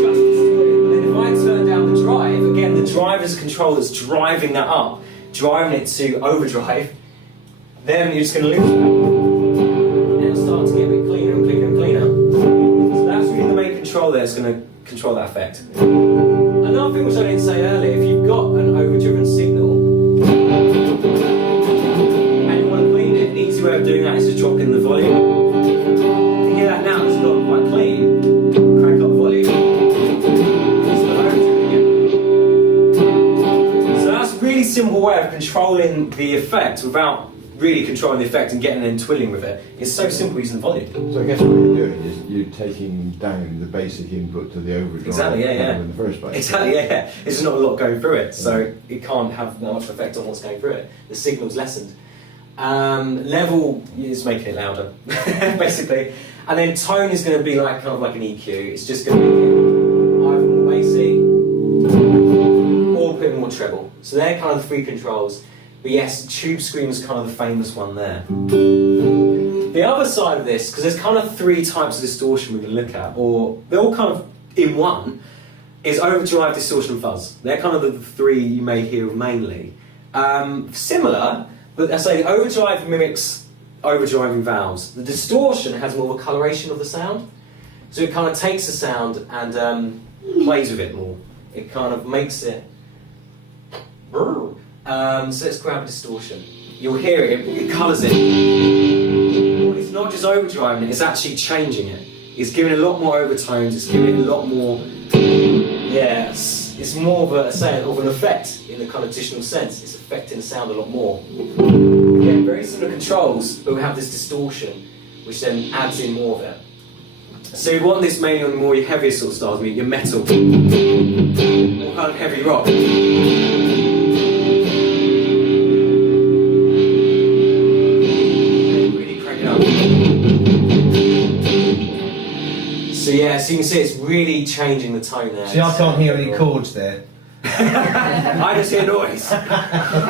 just distorted. Then if I turn down the drive, again, the drive is a control that's driving that up, driving it to overdrive, then you're just going to lose that. control there that's going to control that effect. Another thing which I didn't say earlier, if you've got an overdriven signal and you want to clean it, an easy way of doing that is to drop in the volume. You hear that now, it's gone quite clean. Crank up the volume. It's not overdriven again. So that's a really simple way of controlling the effect without really controlling the effect and getting in and twiddling with it. It's so simple using the volume. So I guess what you're doing is you're taking down the basic input to the overdrive Exactly, yeah. in the first place. Exactly, yeah. There's not a lot going through it, so it can't have that much effect on what's going through it. The signal's lessened. Level is making it louder, basically. And then tone is going to be like kind of like an EQ. It's just going to be either more bassy or put in more treble. So they're kind of the three controls. But yes, tube scream is kind of the famous one there. The other side of this, because there's kind of three types of distortion we're going to look at, or they're all kind of in one, is overdrive, distortion, and fuzz. They're kind of the three you may hear of mainly. Similar, but I say the overdrive mimics overdriving valves. The distortion has more of a coloration of the sound, so it kind of takes the sound and plays with it more. It kind of makes it. So let's grab a distortion. You'll hear it, it colours it. It's not just overdriving it, it's actually changing it. It's giving it a lot more overtones, it's giving it a lot more, yeah, it's more of an effect in the kind of traditional sense. It's affecting the sound a lot more. Again, very similar controls, but we have this distortion, which then adds in more of it. So you want this mainly on more your heavier sort of styles, I mean your metal, or kind of heavy rock. So yeah, so you can see it's really changing the tone there. See, I can't hear any chords there. I just hear noise.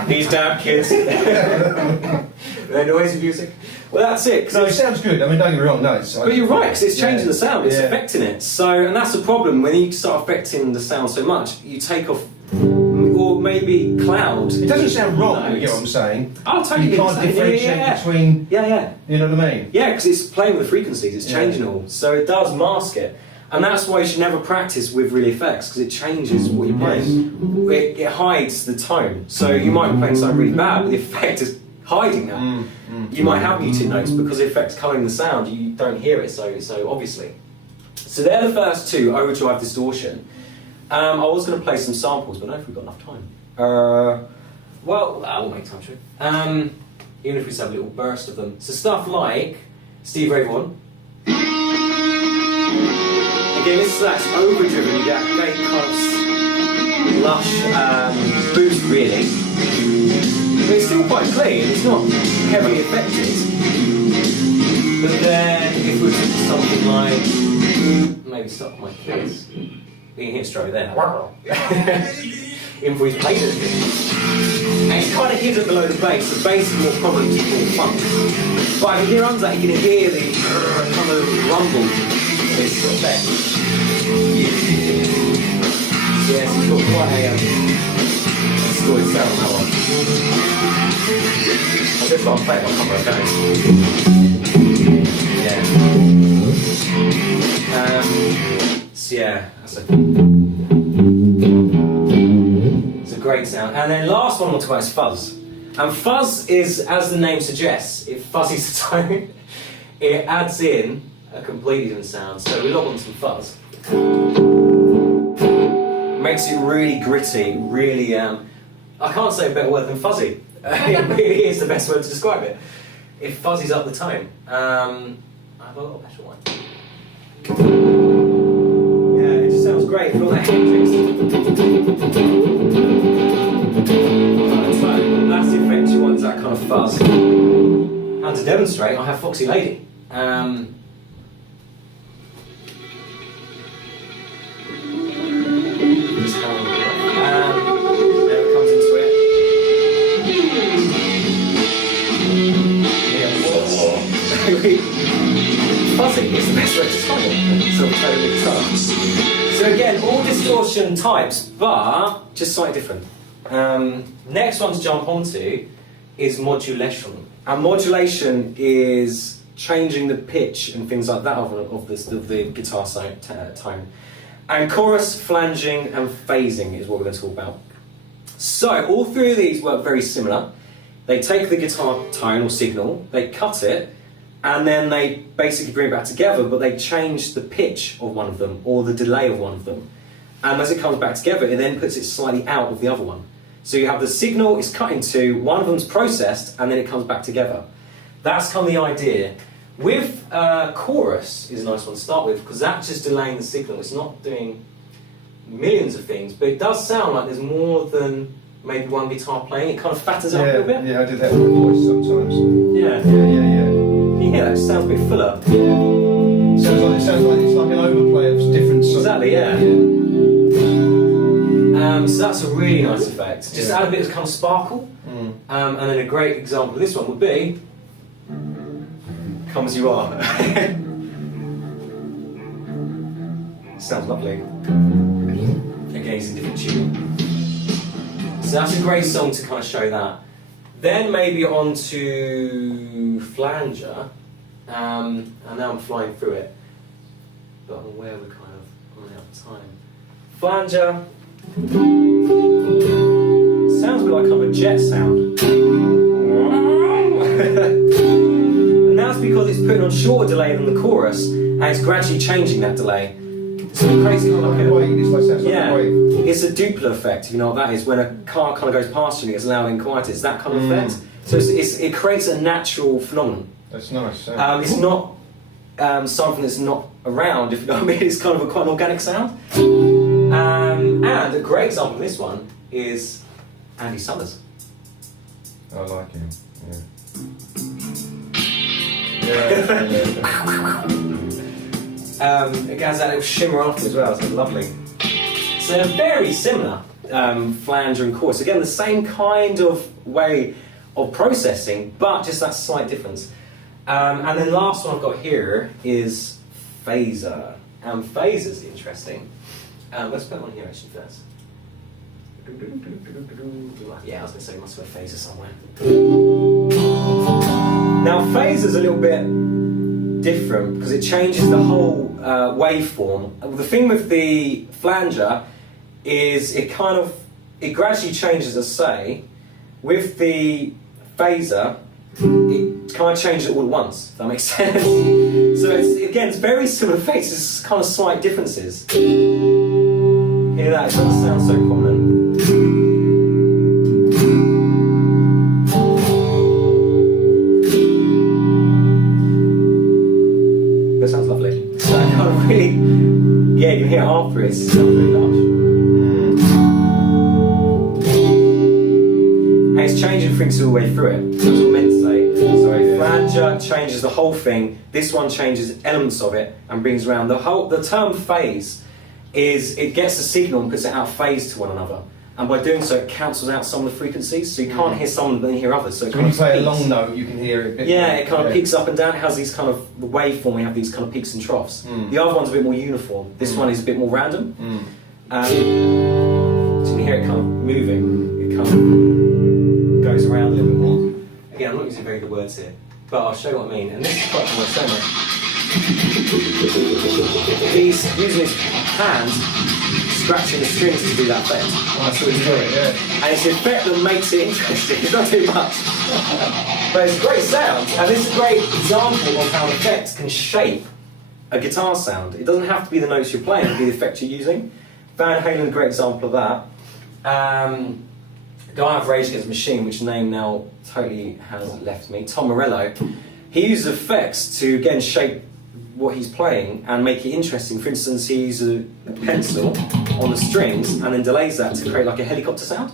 These damn kids. They're noisy music. Well, that's it. No, it sounds good. I mean, don't get me wrong. No, it's. But you're right, because it's changing the sound. It's Yeah. affecting it. So, and that's the problem when you start affecting the sound so much. You take off, or maybe cloud. It doesn't sound wrong. notes. You get what I'm saying? Oh, totally. You can't differentiate between. Yeah. You know what I mean? Yeah, because it's playing with the frequencies. It's Yeah. changing all. So it does mask it. And that's why you should never practice with real effects, because it changes what you're playing. It hides the tone. So you might be playing something really bad, but the effect is hiding that. You might have muted notes because the effect's colouring the sound. You don't hear it so obviously. So they're the first two, overdrive, distortion. I was going to play some samples, but I don't know if we've got enough time. Well, I will make time, sure. Even if we just have a little burst of them. So stuff like Steve Ray Vaughan. Again, this is actually overdriven, you get a great kind of lush boost really. But it's still quite clean, it's not heavily affected. But then if we took something like, maybe stop my kids, you can hear straight there. Even for his bass. And it's kind of hidden below the bass. The bass is more probably to call funk. But if he runs that, you can hear the kind of rumble. This effect. Yes, it's got quite a distorted sound on that one. I just got to play it on camera, okay? Yeah. So yeah, that's it's a great sound. And then last one we'll talk about is fuzz. And fuzz is, as the name suggests, it fuzzes the tone. It adds in a completely different sound. So we log on some fuzz. Makes it really gritty, really, I can't say a better word than fuzzy. It really is the best word to describe it. It fuzzies up the tone. I've got a little better one. Yeah, it just sounds great. Feel that Hendrix. That's the effect you want, that kind of fuzz. And to demonstrate, I have Foxy Lady. Fuzzy is the best way to describe it. Sort of totally guitar. So again, all distortion types, but just slightly different. Next one to jump onto is modulation. And modulation is changing the pitch and things like that of the guitar tone. And chorus, flanging, and phasing is what we're going to talk about. So all three of these work very similar. They take the guitar tone or signal, they cut it, and then they basically bring it back together, but they change the pitch of one of them or the delay of one of them. And as it comes back together, it then puts it slightly out of the other one. So you have the signal is cut in two, one of them's processed, and then it comes back together. That's kind of the idea. With chorus is a nice one to start with, because that's just delaying the signal. It's not doing millions of things, but it does sound like there's more than maybe one guitar playing. It kind of fattens out a little bit. Yeah, I do that with my voice sometimes. Yeah. Yeah. Yeah, it sounds a bit fuller. It sounds like it's like an overplay of different songs. Exactly, yeah. So that's a really nice effect. Just add a bit of kind of sparkle. And then a great example of this one would be Come As You Are. Sounds lovely. Again, it's a different tune. So that's a great song to kind of show that. Then maybe on to Flanger. And now I'm flying through it. But I'm aware we're kind of running out of time. Flanger. Sounds a bit like kind of a jet sound. And that's because it's putting on shorter delay than the chorus, and it's gradually changing that delay. So it creates kind of like a wave. It's like sounds like a wave. It's a Doppler effect, if you know what that is. When a car kind of goes past you and it gets loud and quiet, it's that kind of effect. So it creates a natural phenomenon. That's nice. It's not something that's not around, if you know what I mean. It's kind of quite an organic sound. And a great example of this one is Andy Summers. I like him. It has that little shimmer after as well, so it's lovely. So they're very similar, flanger and chorus. Again, the same kind of way of processing, but just that slight difference. And then last one I've got here is phaser. Phaser's interesting. Let's put one here actually first. Yeah, I was going to say, you must have a phaser somewhere. Now, phaser's a little bit different because it changes the whole waveform. The thing with the flanger is it gradually changes, as I say. With the phaser, it kind of changes it all at once, if that makes sense. So it's very similar effects, it's kind of slight differences. Hear that? It doesn't sound so prominent. That sounds lovely. So I kind of really, yeah, you can hear it after it sounds really lush. And it's changing things all the way through it. That's what I meant to say. So a flanger changes the whole thing. This one changes elements of it and brings around the term phase is it gets the signal and puts it out of phase to one another. And by doing so, it cancels out some of the frequencies, so you can't hear some and then hear others. So when you play a long note, you can hear it a bit. Yeah, it kind of peaks up and down. It has these kind of, the waveform, we have these kind of peaks and troughs. The other one's a bit more uniform. This one is a bit more random. So you can hear it kind of moving. It kind of goes around a little bit more. Again, I'm not using very good words here, but I'll show you what I mean. And this is quite what I'm saying. He's using his hand, scratching the strings to do that effect. That's what he's doing, yeah. And it's the effect that makes it interesting. It's not too much. But it's a great sound. And this is a great example of how effects can shape a guitar sound. It doesn't have to be the notes you're playing, it can be the effect you're using. Van Halen, a great example of that. The guy I've Rage Against the Machine, which name now totally has left me, Tom Morello, he uses effects to again shape what he's playing and make it interesting. For instance, he uses a pencil on the strings and then delays that to create like a helicopter sound.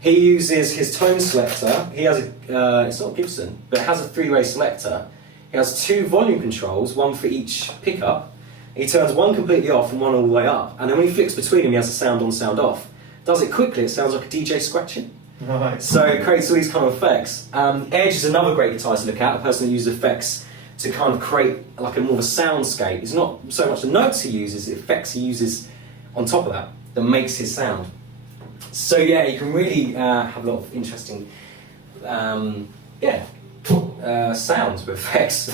He uses his tone selector. He has it's not Gibson, but it has a three-way selector. He has two volume controls, one for each pickup. He turns one completely off and one all the way up. And then when he flicks between them, he has a sound on, sound off. Does it quickly, it sounds like a DJ scratching. Right. So it creates all these kind of effects. Edge is another great guitarist to look at, a person who uses effects to kind of create like a more of a soundscape. It's not so much the notes he uses, the effects he uses on top of that makes his sound. So yeah, you can really have a lot of interesting, sounds with effects.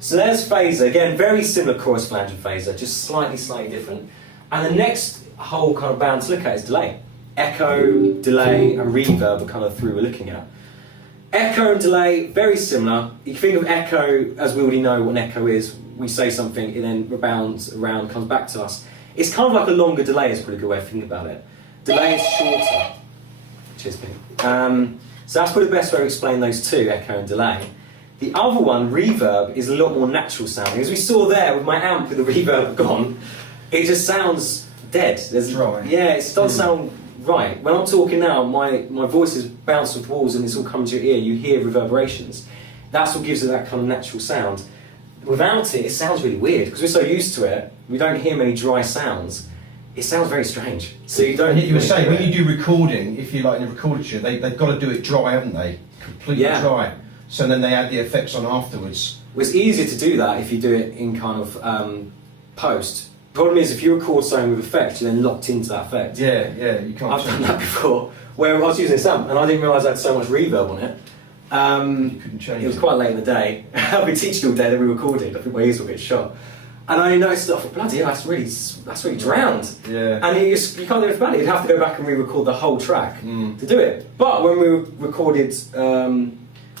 So there's phaser, again, very similar chorus, flange and phaser, just slightly different. And the next whole kind of band to look at is delay. Echo, delay, and reverb are kind of three we're looking at. Echo and delay, very similar. You can think of echo, as we already know what an echo is. We say something, it then rebounds around, comes back to us. It's kind of like a longer delay is probably a good way of thinking about it. Delay is shorter. Cheers, Pete. So that's probably the best way to explain those two, echo and delay. The other one, reverb, is a lot more natural sounding. As we saw there with my amp with the reverb gone, it just sounds dead. Dry. Yeah, it does sound right. When I'm talking now, my voice is bounced off walls and it's all coming to your ear. You hear reverberations. That's what gives it that kind of natural sound. Without it, it sounds really weird because we're so used to it. We don't hear many dry sounds. It sounds very strange. So you don't. And you were saying when you do recording, if you like in a recording studio, they've got to do it dry, haven't they? Completely dry. So then they add the effects on afterwards. Well, it's easier to do that if you do it in kind of post. Problem is, if you record something with effects, you're then locked into that effect. Yeah, you can't. I've done that before, where I was using this amp and I didn't realise I had so much reverb on it. You couldn't change it. It was quite late in the day. I've been teaching all day, then we recorded. I think my ears were a bit shot. And I noticed that, I thought, bloody hell, that's really drowned. Yeah. And you can't do anything about it. You'd have to go back and re-record the whole track to do it. But when we recorded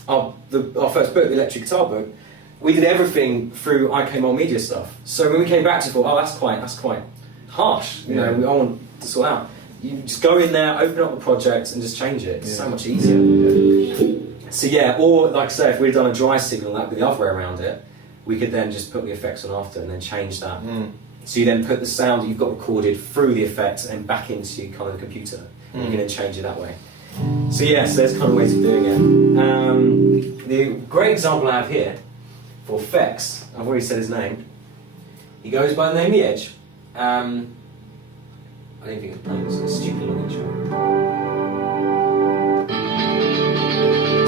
our first book, the electric guitar book, we did everything through IK Multimedia stuff. So when we came back to it, thought, oh, that's quite harsh. You know, I want to sort out. You just go in there, open up the project, and just change it. It's so much easier. So yeah, or like I say, if we'd done a dry signal, that'd be the other way around it. We could then just put the effects on after and then change that. So you then put the sound that you've got recorded through the effects and back into kind of the computer. And you can then change it that way. So yes, there's kind of ways of doing it. The great example I have here for effects, I've already said his name. He goes by the name The Edge. I don't think it's playing, it's a stupid long intro.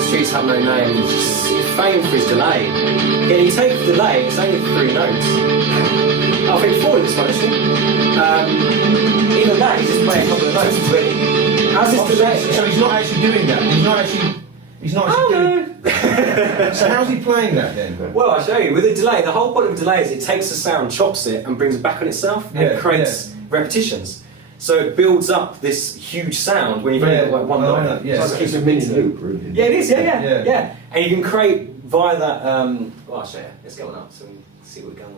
Streets have no name, he's famed for his delay. Again, you take the delay, it's only 3 notes. I think 4 in this one actually. Even that, he's just playing a couple of notes, it's really. How's his delay? So he's not actually doing that. He's not actually doing it. So how's he playing that then? Well, I'll show you. With a delay, the whole point of a delay is it takes the sound, chops it, and brings it back on itself, and creates repetitions. So it builds up this huge sound when you've only got like one note. It's a mini loop, really. Yeah, it is. Yeah. And you can create via that. Well, I'll show you. Let's go on up so we can see what we're going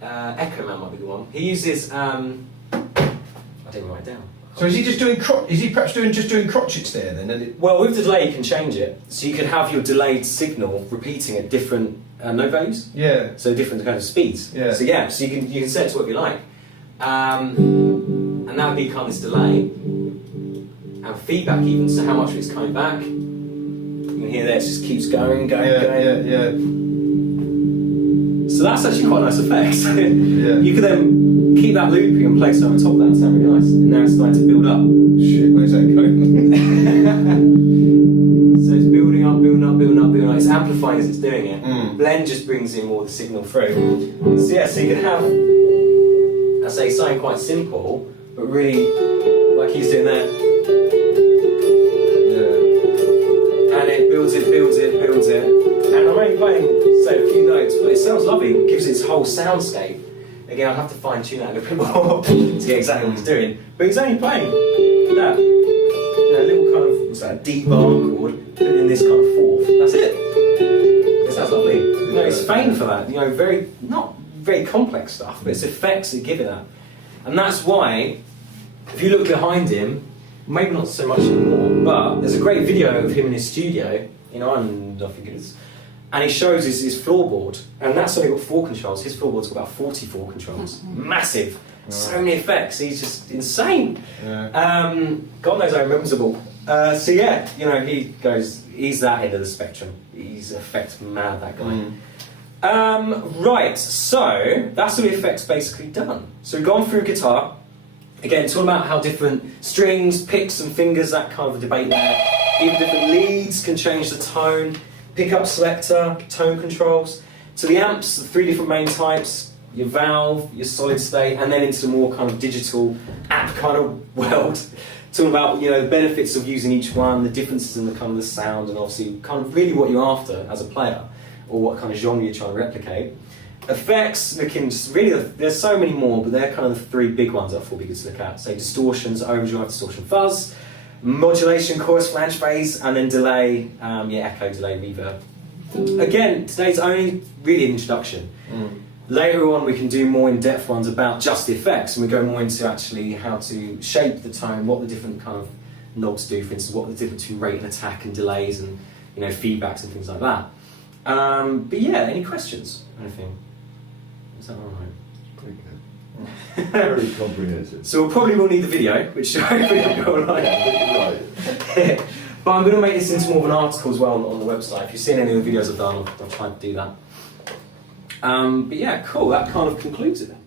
about. Echo Man might be the one. He uses. I didn't write it down. So is he just doing? Is he perhaps just doing crotchets there then? Well, with the delay, you can change it. So you can have your delayed signal repeating at different note values. Yeah. So different kind of speeds. Yeah. So you can set it to what you like. And that would be kind of this delay and feedback even, so how much of it's coming back. You can hear there, it just keeps going. Yeah. So that's actually quite a nice effect. Yeah. You can then keep that looping and play something on top of that, sound really nice. And now it's starting to build up. Shit, where's that going? So it's building up. It's amplifying as it's doing it. Blend just brings in more of the signal through. So yeah, so you can have, I say, something quite simple, but really, like he's doing there. Yeah. And it builds it. And I'm only playing, say, a few notes, but it sounds lovely. It gives it its whole soundscape. Again, I'll have to fine tune that a little bit more to get exactly what he's doing. But he's only playing that. A little kind of, what's that, a D bar chord, put in this kind of fourth. That's it. It sounds lovely. You know, it's famed for that. You know, not very complex stuff, but it's effects that give it that. And that's why, if you look behind him, maybe not so much anymore, but there's a great video of him in his studio, in Ireland, I think it is, and he shows his floorboard, and that's only got 4 controls. His floorboard's got about 44 controls. Massive. So many effects. He's just insane. Yeah. God knows I remember them all. So yeah, you know, he's that end of the spectrum. He's effects mad, that guy. Right, so that's all the effects basically done. So we've gone through guitar. Again, talking about how different strings, picks and fingers, that kind of a debate there. Even different leads can change the tone. Pickup selector, tone controls. So the amps, the 3 different main types, your valve, your solid state, and then into more kind of digital app kind of world. talking about the benefits of using each one, the differences in the kind of the sound, and obviously kind of really what you're after as a player, or what kind of genre you're trying to replicate. Effects, looking just really, there's so many more, but they're kind of the three big ones that I thought would be good to look at. So distortions, overdrive, distortion, fuzz, modulation, chorus, flange, phase, and then delay, echo, delay, reverb. Again, today's only really an introduction. Later on we can do more in-depth ones about just the effects, and we go more into actually how to shape the tone, what the different kind of knobs do, for instance, what the difference between rate and attack and delays and feedbacks and things like that. But yeah, any questions? Anything? Is that alright? Pretty good. Very comprehensive. So we'll probably will need the video, which hopefully will go alright. Yeah, right. But I'm going to make this into more of an article as well on the website. If you've seen any of the videos I've done, I'll try to do that. But yeah, cool, that kind of concludes it then.